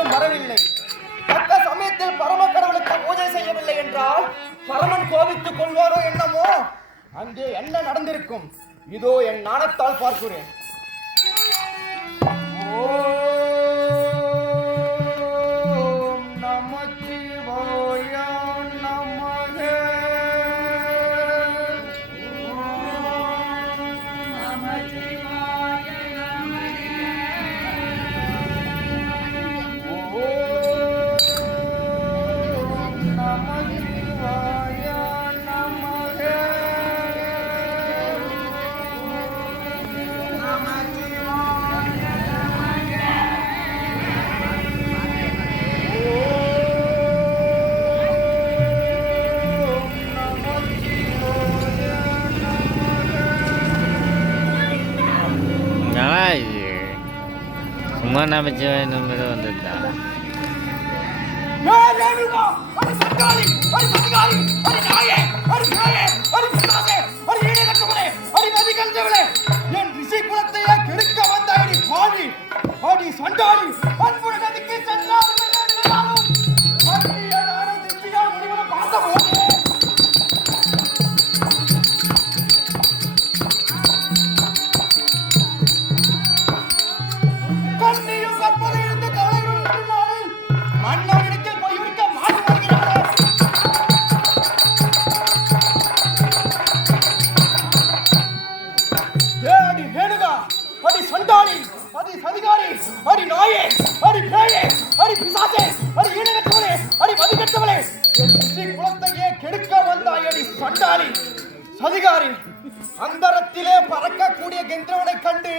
இன்னும் வரவில்லை. தக்க சமயத்தில் பரம கடவுளுக்கு பூஜை செய்யவில்லை என்றால் பரமன் கோபித்துக் கொள்வாரோ என்னமோ. அங்கே என்ன நடந்திருக்கும் இதோ என் நாணத்தால் பார்க்கிறேன். ஓம் நமச்சிவாய நமக. சும்மா நமச்சிவாய நம்பர் வந்துட்டா. என் ரிஷி குலத்தையே கெடுக்க வந்தாயடி பாவி, அடி சண்டாளி. அன்புடன் அதுக்கு சென்றாலும் சதிகாரி. அந்தரத்திலே பறக்கக்கூடிய கெந்திரவனை கண்டு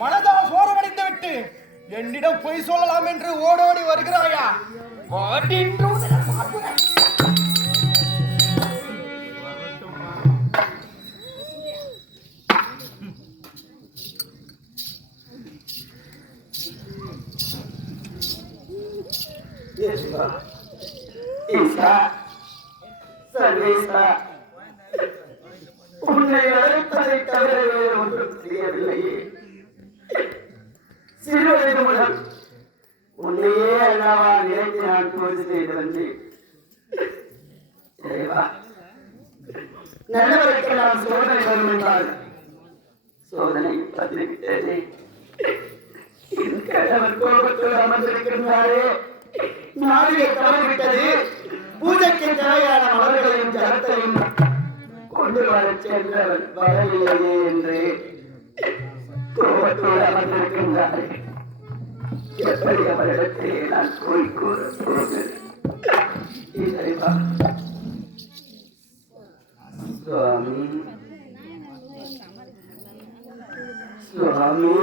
மனதால் சோரமடைந்து விட்டு என்னிடம் பொய் சொல்லலாம் என்று ஓடோடி வருகிறாயா? உன்னை அழைப்பதை தவிர வேறு ஒன்றும் தெரியவில்லையே. சிறுவயது முதல் உன்னையே அல்லவா நினைத்து நான் பூஜை செய்து வந்தேன். நல்லவருக்கெல்லாம் சோதனை வரும் என்றால் சோதனை பதிவிட்டதே. என் கணவர் கோபத்தோடு அமர்ந்திருக்கின்றாரே, நாளிலே தவறிவிட்டது. பூஜைக்கு தேவையான மலர்களையும் ஜலத்தையும் கொண்டு வரச் சென்றவர் வரவில்லையே என்று கோபத்தோடு அமர்ந்திருக்கின்றாரே. எப்படி அவரிடத்திலே நான் போய் கூறப்போது? இறைவா சுவாமி, சுவாமி,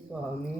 சுவாமி.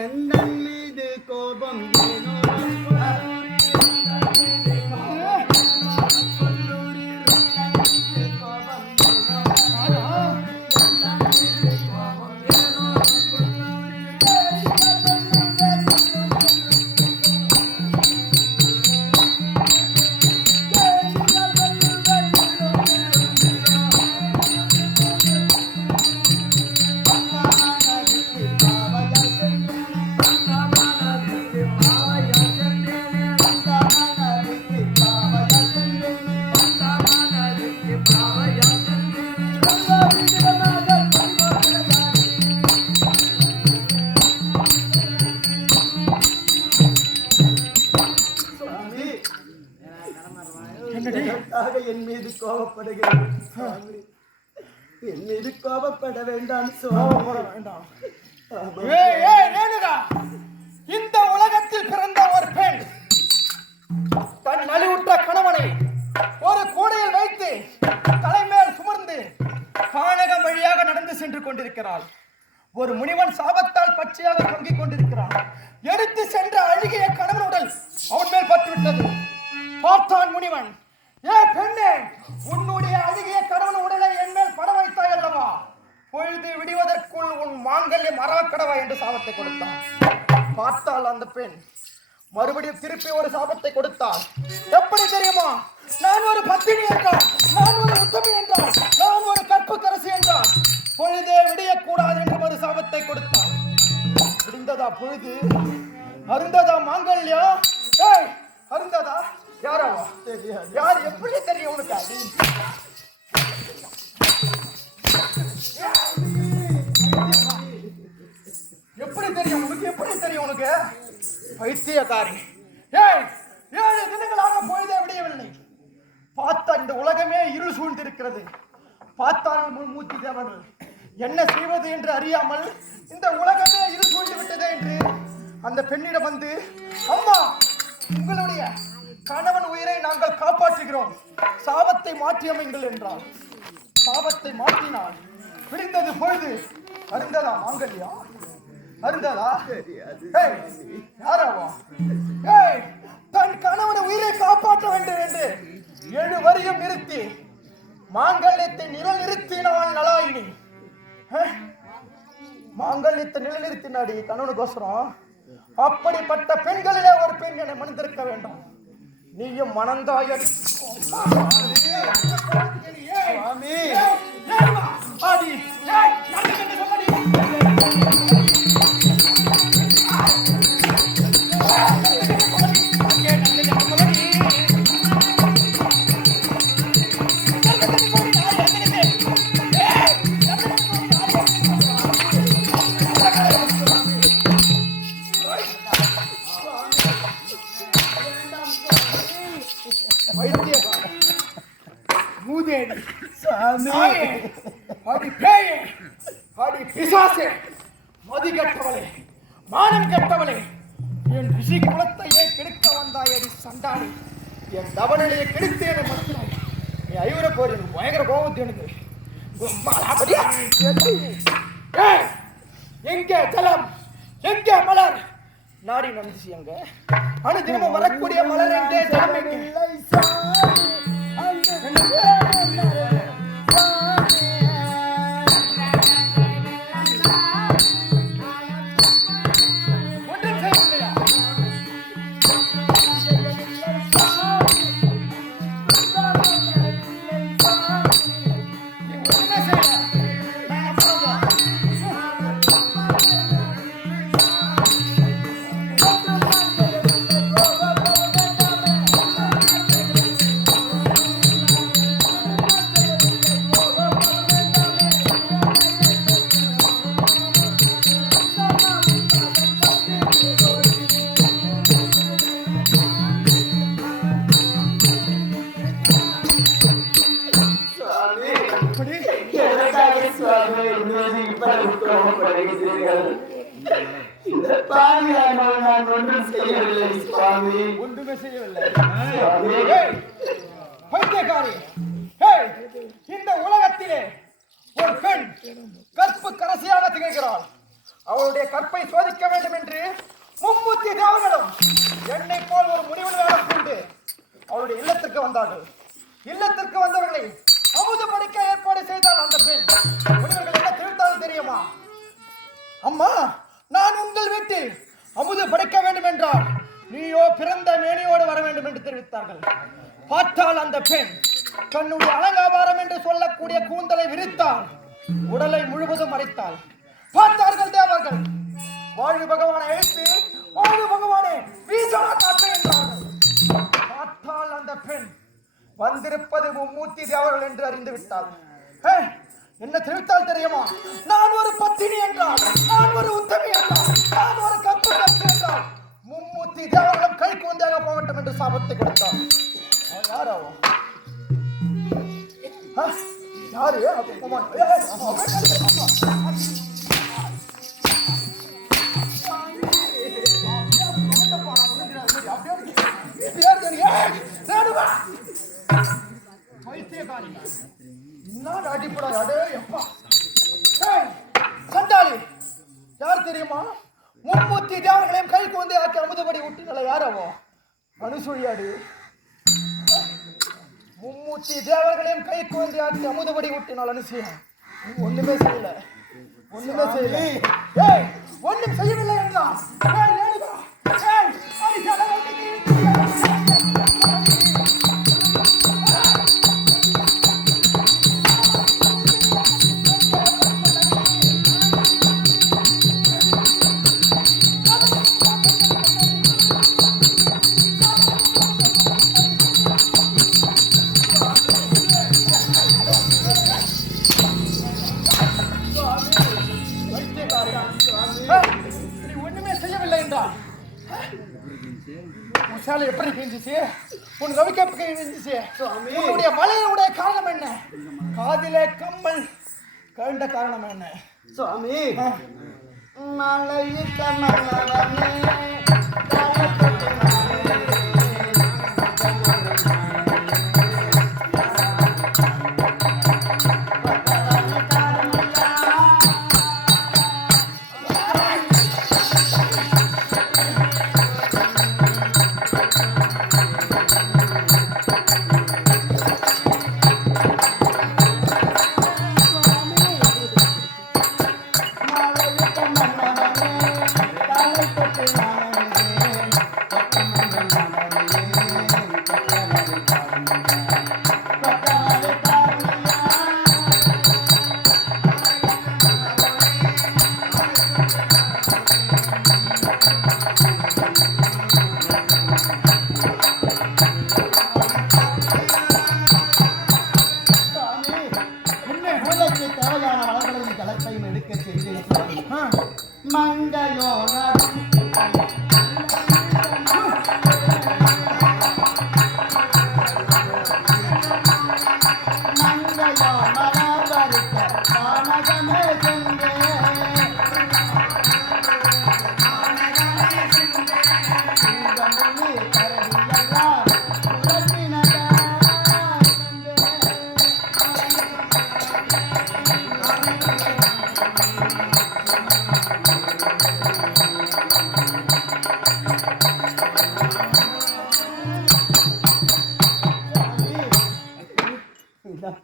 என் மீது கோபம் மீது கோபப்படுகிறேன் சுவாமி. என் மீது கோபப்பட வேண்டாம் சுவாமி. வேண்டாம். ஏய் ரேணுகா, இந்த உலகத்தில் பிறந்த ஒரு பெண் தன் நலிவுற்ற கணவனை ஒரு கூடையில் வைத்து தலைமேல் சுமர்ந்து கானகம் வழியாக நடந்து சென்று கொண்டிருக்கிறாள். ஒரு முனிவன் சாபத்தால் பச்சையாக தொங்கிக் கொண்டிருக்கிறான். எடுத்து சென்ற அழுகிய கணவன் உடல் அவன் மேல் பட்டுவிட்டது. பார்த்தான் முனிவன், ஏ பெண்ணே, உன்னுடைய அழுகிய கணவன் உடலை என் மேல் பட வைத்தாய் அல்லவா? பொழுது விடுவதற்குள் உன் மாங்கல்யம் அறக்கடவா என்று சாபத்தை கொடுத்தான். பார்த்தால் அந்த பெண் மறுபடியும் திருப்பி ஒரு சாபத்தை கொடுத்தாள். எப்படி தெரியுமா? நான் ஒரு பத்தினி என்றான், நான் ஒரு உத்தமி என்றான், நான் ஒரு கற்புக்கரசி என்றான். பொழுதே விடியக்கூடாது என்று ஒரு சாபத்தை கொடுத்தான். விடிந்ததா பொழுது? அருந்ததா மாங்கல்யம்? ஏய், அருந்ததா? யாரா? யார்? எப்படி தெரியும் உனக்கு? எப்படி தெரியும் உனக்கு? எப்படி தெரியும் உனக்கு? பைத்தியக்காரி! ஏய், 7 தினங்களாக பொழுதே விடியவில்லை. பார்த்தால் இந்த உலகமே இருள் சூழ்ந்திருக்கிறது. பார்த்தால் மூர்த்தி தேவர்கள் என்ன செய்வது என்று அறியாமல் இந்த உலகமே இருள் சூழ்ந்து விட்டதே என்று அந்த பெண்ணிடம் வந்து, அம்மா, உங்களுடைய கணவன் உயிரை நாங்கள் காப்பாற்றுகிறோம், சாபத்தை மாற்றி அமைங்கள் என்றார். சாபத்தை மாற்றினார். விடிந்தது பொழுது. அருந்ததா மாங்கல்யா? அருந்ததா? யாராவா? ஏய், தன் கணவன் உயிரை காப்பாற்ற வேண்டும் என்று 7 வரியும் நிறுத்தி மாங்கல்யத்தை நிலைநிறுத்தினாள் நலாயினி. மாங்கல்யத்தை நிலைநிறுத்தினாடி கணவனுக்கோசரம். அப்படிப்பட்ட பெண்களிலே ஒரு பெண் என்னை மணந்திருக்க வேண்டும். நீயும் மணந்தாயடி. மானம் கெட்டவளே, என் ரிஷி குலத்தையே கெடுக்க வந்தாயடி சண்டாளி. என் தவணையை கெடுத்து என்னை மறுக்கிறாய். நீ ஐவர போர், எனக்கு பயங்கர கோபத்து. எனக்கு எங்கே ஜலம், எங்கே மலர்? நாடி நம்பிச்சு எங்க அணு தினமும் வரக்கூடிய மலர் எங்கே? ஜலம் எங்கே? ஒன்றுமே செய்யவில்லை. இந்த உலகத்திலே ஒரு பெண் கற்பு கரசியாக திகழ்கிறாள். அவளுடைய கற்பை சோதிக்க வேண்டும் என்று மும்மூர்த்தி தேவர்களும் என்னை போல் ஒரு முடிவில் வேடம் கொண்டு அவளுடைய இல்லத்திற்கு வந்தார்கள். இல்லத்திற்கு வந்தவர்களை அமுது படிக்க ஏற்பாடு செய்தால் அந்த பெண் முனிவர்கள் என்ன தெரிவித்தாலும் தெரியுமா? அம்மா, நான் உங்கள் வீட்டில் அமுது படைக்க வேண்டும் என்றால் நீயோ பிறந்த மேனியோடு வர வேண்டும் என்று தெரிவித்தார்கள். பார்த்தால் அந்த பெண் தன்னுடைய அலங்காபாரம் என்று சொல்லக்கூடிய கூந்தலை விரித்தாள், உடலை முழுவதும் மறைத்தாள். பார்த்தார்கள் தேவர்கள், வாழ்வு பகவானை அழைத்து, வாழ்வு பகவானே வீசா காத்து என்றார்கள். பார்த்தால் அந்த பெண் வந்திருப்பது மும்மூர்த்தி தேவர்கள் என்று அறிந்து விட்டாள். என்ன தெரிவித்தால் தெரியுமா? நான் ஒரு பத்தினி என்றால், நான் ஒரு உத்தமி என்றால், நான் ஒரு கற்பு என்றால் மும்மூர்த்தி தேவர்களும் கை கூந்தாக போகட்டும் என்று சாபத்தை கொடுத்தார். யாராவோ யாரு அப்பா சண்டாளி யார் தெரியுமா? மும்மூர்த்தி தேவர்களையும் கை கொண்டு ஆக்கி அமுதபடி விட்டுங்கள யாரவோ அனுசூயாடு. மும்மூர்த்தி தேவர்களையும் கை கொண்டு ஆக்கி அமுதபடி விட்டுனாள் அனுசூயா. ஒண்ணுமே செய்யல, ஒண்ணுமே செய்யல. ஒண்ணும் செய்யவில்லை என்றான். ஒண்ணுமே செய்யவில்லை என்றால் எப்படி கிழிஞ்சிச்சு? உன் ரவிக்கு எப்படி கிழிஞ்சிச்சு? உன்னுடைய மலையினுடைய காரணம் என்ன? காதிலே கம்மல் கண்ட காரணம் என்ன? சுவாமி மலையிட்ட மன்னவனே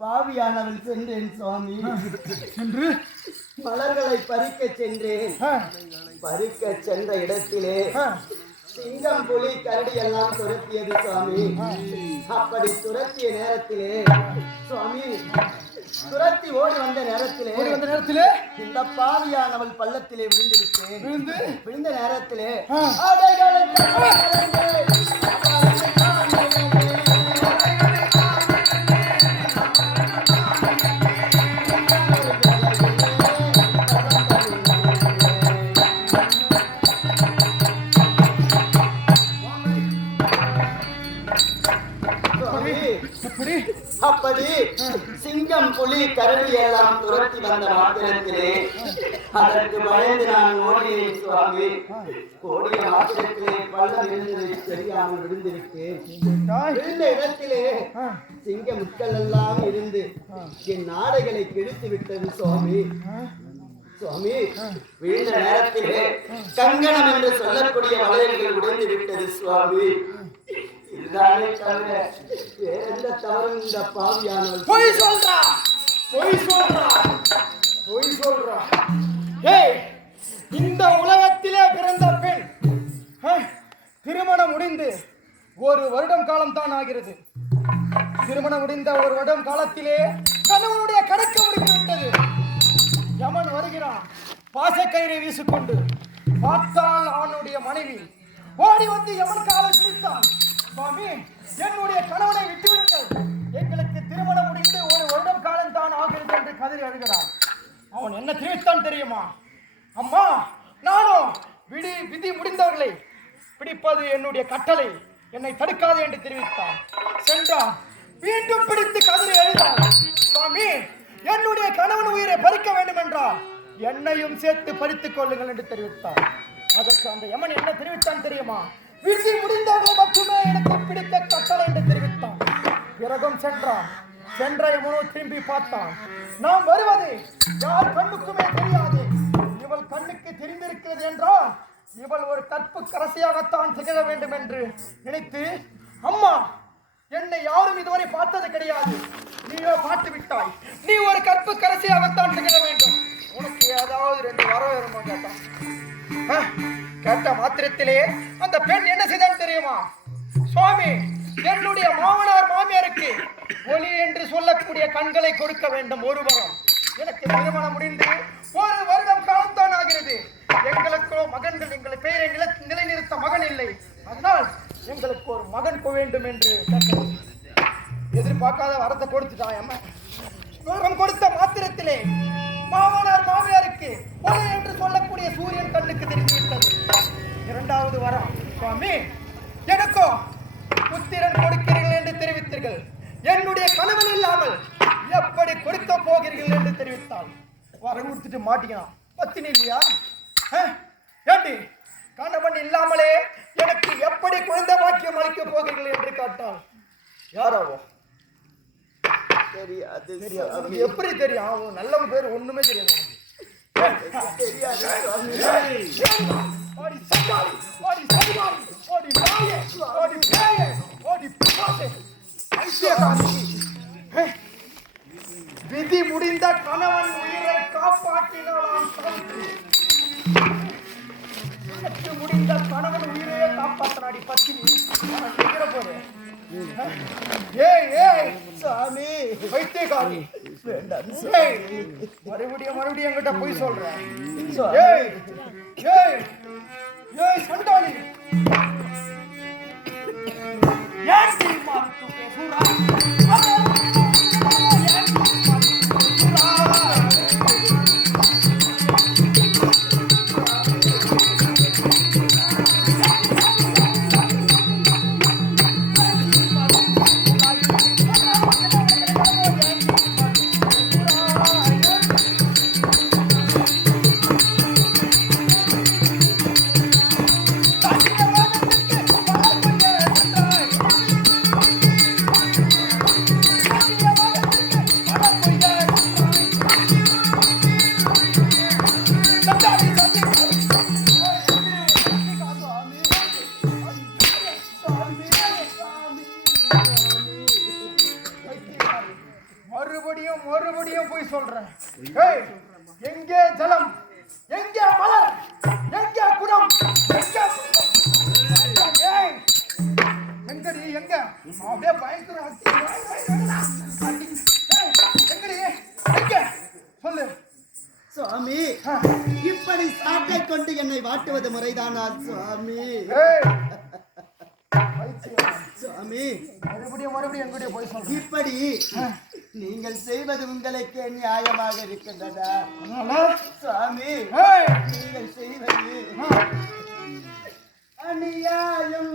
பாவியானவள் சென்றேன் சுவாமி. என்று மலர்களை பறிக்க சென்றேன். பறிக்க சென்ற இடத்திலே சிங்கம் புலி கரடி எல்லாம் துரத்தியது சுவாமி. அப்படி துரத்திய நேரத்திலே சுவாமி துரத்தி ஓடி வந்த நேரத்திலே இந்த பாவியானவள் பள்ளத்திலே விழுந்திருக்கேன். விழுந்த நேரத்திலே அப்படி சிங்கம் புலி கரடி எல்லாம் துரத்தி வந்த மாத்திரத்திலே அதற்கு பயந்து நான் ஓடினேன் சுவாமி. ஓடிய மாத்திரத்திலே பள்ளம் இருந்தது தெரியாமல் விழுந்திருக்கேன். விழுந்த இடத்திலே சிங்க முட்கள் எல்லாம் இருந்து என் நாடைகளை கெடுத்து விட்டது சுவாமி. சுவாமி விழுந்த நேரத்திலே கங்கணம் என்று சொல்லக்கூடிய வளையல்கள் உடைந்து விட்டது சுவாமி. இதுதானே தவிர எந்த தவறும் இந்த பாவியானவள். பொய் சொல்றா, பொய் சொல்றா, பொய் சொல்றா. ஏய், இந்த உலகத்திலே பிறந்த பெண் திருமணம் முடிந்து 1 வருடம் காலம் தான் ஆகிறது. திருமணம் முடிந்த 1 வருடம் காலத்திலே கணவனுடைய கணக்கு முடிந்து விட்டது. யமன் வருகிறான் பாசக்கயிறை வீசிக்கொண்டு. பார்த்தால் அவனுடைய மனைவி ஓடி வந்து யமன் காலை பிடித்தான். சுவாமி, என்னுடைய கணவனை விட்டுவிடுங்கள், எங்களுக்கு திருமணம் முடிந்து 1 வருடம் காலம் தான் ஆகிறது என்று கதறி அழுகிறான். அவன் என்ன தெரிவித்தான் தெரியுமா? அம்மா, நானும் விதி முடிந்தவர்களை பிடிப்பது என்னுடைய கட்டளை, என்னை தடுக்காது என்று தெரிவித்தான். சென்றான், மீண்டும் பிடித்து கதறி அழுதான். சுவாமி, என்னுடைய கணவன் உயிரை பறிக்க வேண்டும் என்றால் என்னையும் சேர்த்து பறித்துக் கொள்ளுங்கள் என்று தெரிவித்தார். அதற்கு அந்த யமன் என்ன தெரிவித்தான் தெரியுமா? விதி முடிந்தவர்களை மட்டுமே எனக்கு பிடிக்க கட்டளை என்று தெரிவித்தான். பிறகும் சென்றான். சென்ற யமனோ திரும்பி பார்த்தான். நாம் வருவது யார் கண்ணுக்குமே தெரியாது. இவள் கண்ணுக்கு தெரிந்திருக்கிறது என்றால் இவள் ஒரு கற்பு கரசியாகத்தான் திகழ வேண்டும் என்று நினைத்து, அம்மா, என்னை யாரும் இதுவரை பார்த்தது கிடையாது, நீயோ பார்த்து விட்டாய், நீ ஒரு கற்பு கரசியாகத்தான் திகழ வேண்டும், உனக்கு ஏதாவது 2 வரம் வருமா கேட்டான். கேட்ட மாத்திரத்திலே அந்த பெண் என்ன செய்தான்னு தெரியுமா? சுவாமி, என்னுடைய மாமனார் மாமியாருக்கு ஒளி என்று சொல்லக்கூடிய கண்களை கொடுக்க வேண்டும், ஒரு வரம். எனக்கு திருமணம் முடிந்து 1 வருடம் காலத்தான் ஆகிறது. எங்களுக்கோ மகன்கள், எங்கள் பெயரை நிலைநிறுத்த மகன் இல்லை. அதனால் எங்களுக்கு ஒரு மகன் வேண்டும் என்று எதிர்பார்க்காத வரத்தை கொடுத்துட்டான் அம்மா. வரம் கொடுத்த மாத்திரத்திலே மாமனார் மாமியாருக்கு ஒளி என்று சொல்லக்கூடிய சூரியன் கண்ணுக்கு தெரிந்துவிட்டது. 2வது வரம், சுவாமி, எனக்கோ புத்திரன் கொடுக்கிறீர்கள் என்று தெரிவித்தீர்கள், என்னுடைய கணவன் இல்லாமல் எப்படி கொடுக்க போகிறீர்கள் என்று தெரிவித்தாள். வரம் கொடுத்துட்டு மாட்டிக்கலாம், பத்தினி இல்லையா? ஏண்டி, கணவன் இல்லாமலே எனக்கு எப்படி குழந்தை பாக்கியம் அளிக்க போகிறீர்கள் என்று கேட்டாள். யாராவோ தெரியாது. எப்படி தெரியும்? அவன் நல்லவன் பேர் ஒண்ணுமே தெரியாது. விதி முடிந்த கணவன் உயிரை காப்பாற்றினான். முடிந்த கணவன் உயிரையே காப்பாற்றினாடி பத்தினி. போது சாமி, வைத்தியகாரி, மறுபடியும் என்கிட்ட போய் சொல்றேன். சண்டாளி, மறுபடியும் போய் சொல்றேன். எங்கே ஜலம், எங்கே மலர், எங்கே குடம், எங்கடி, எங்க அப்படியே பயங்கர எங்கடி, எங்க சொல்லு. சுவாமி, இப்படி சாட்டை கொண்டு என்னை வாட்டுவது முறைதானா சுவாமி? சுவாமி, மறுபடியும் எங்களுடைய போய் சொல்றேன். இப்படி நீங்கள் செய்வது உங்களுக்கு நியாயமாக இருக்கின்றதா சுவாமி? நீங்கள் செய்வது அநியாயம்.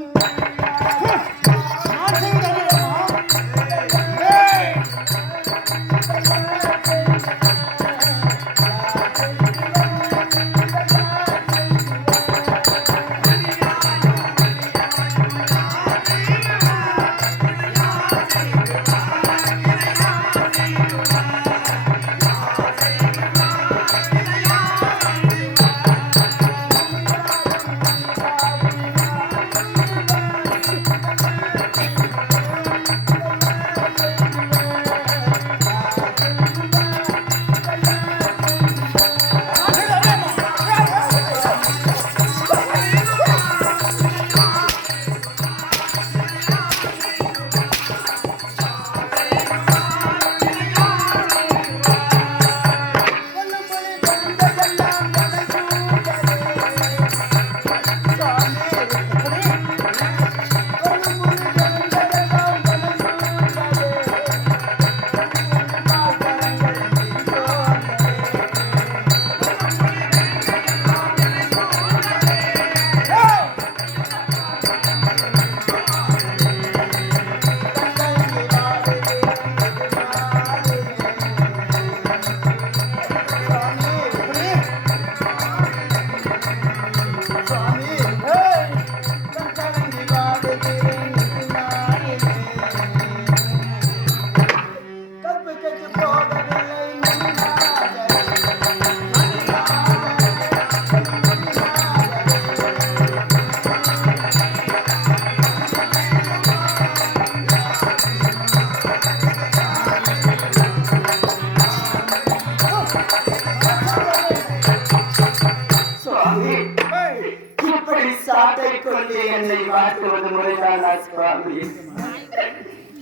சாட்டை கொண்டு என்னை மாற்றுவது முறைதானா சுவாமி?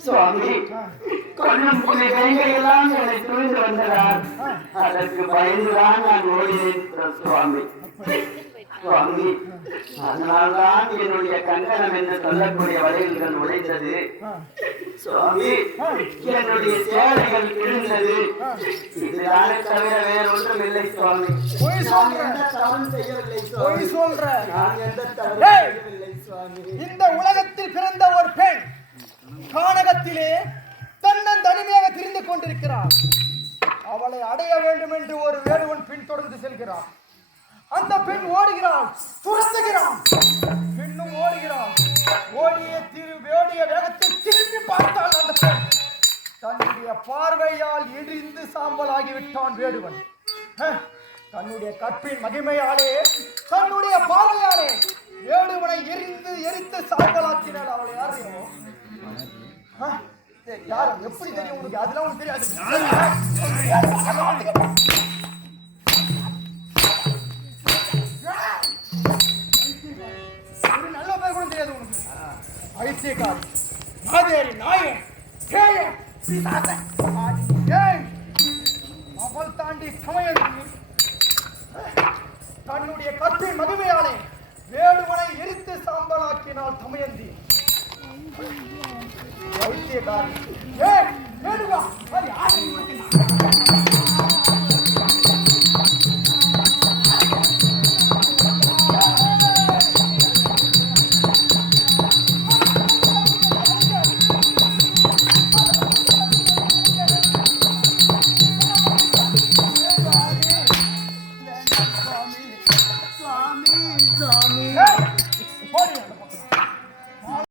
சுவாமி, கொல்லும் புலி கைகையெல்லாம் என்னை துணிந்து வந்ததால் அதற்கு பயந்துதான் நான் ஓடினேன் சுவாமி. சுவாமி, அதனால்தான் என்னுடைய கங்கணம் என்று சொல்லக்கூடிய வளையல்கள் உடைந்தது சுவாமி. என்னுடைய சேலைகள் கிழிந்தது. இதுதானே தவிர வேற ஒன்றும் இல்லை சுவாமி. பொய் சொல்ற. நான் எந்த தவறும் செய்யவில்லை பொய் சுவாமி. சொல்ற. நான் எந்த தவறும் ஏய்! செய்யவில்லை சுவாமி. இந்த உலகத்தில் பிறந்த ஒரு பெண் கானகத்திலே தன்னந்தனிமையாக திரிந்து கொண்டிருக்கிறார். அவளை அடைய வேண்டும் என்று ஒரு வேடுவன் பின்தொடர்ந்து செல்கிறான். அந்த பெண் ஓடுகிறாள், துரத்துகிறான். பெண்ணும் ஓடுகிறாள். ஓடிய வேகத்தில் திரும்பி பார்த்தால் அந்த பெண் தன்னுடைய பார்வையால் இடிந்து சாம்பலாகி விட்டான் வேடுவன். தன்னுடைய கற்பின் மகிமையாலே, தன்னுடைய பார்வையாலே வேடுவனை எரித்து சாம்பலாக்கினாள். அவளை யாரையும் யார் எப்படி தெரியும் உனக்கு? அதெல்லாம் உனக்கு தெரியாது. நல்ல பேர் கூட தெரியாது உனக்கு. ஐசியக்காரி, நாதேரி, நாயன், கேயன், பிசாசன், அவள் தாண்டி சமயந்தி தன்னுடைய கற்பின் மகிமையாலே வேடுவனை எரித்து சாம்பலாக்கினாள் தமயந்தி. வைத்தியக்காரி,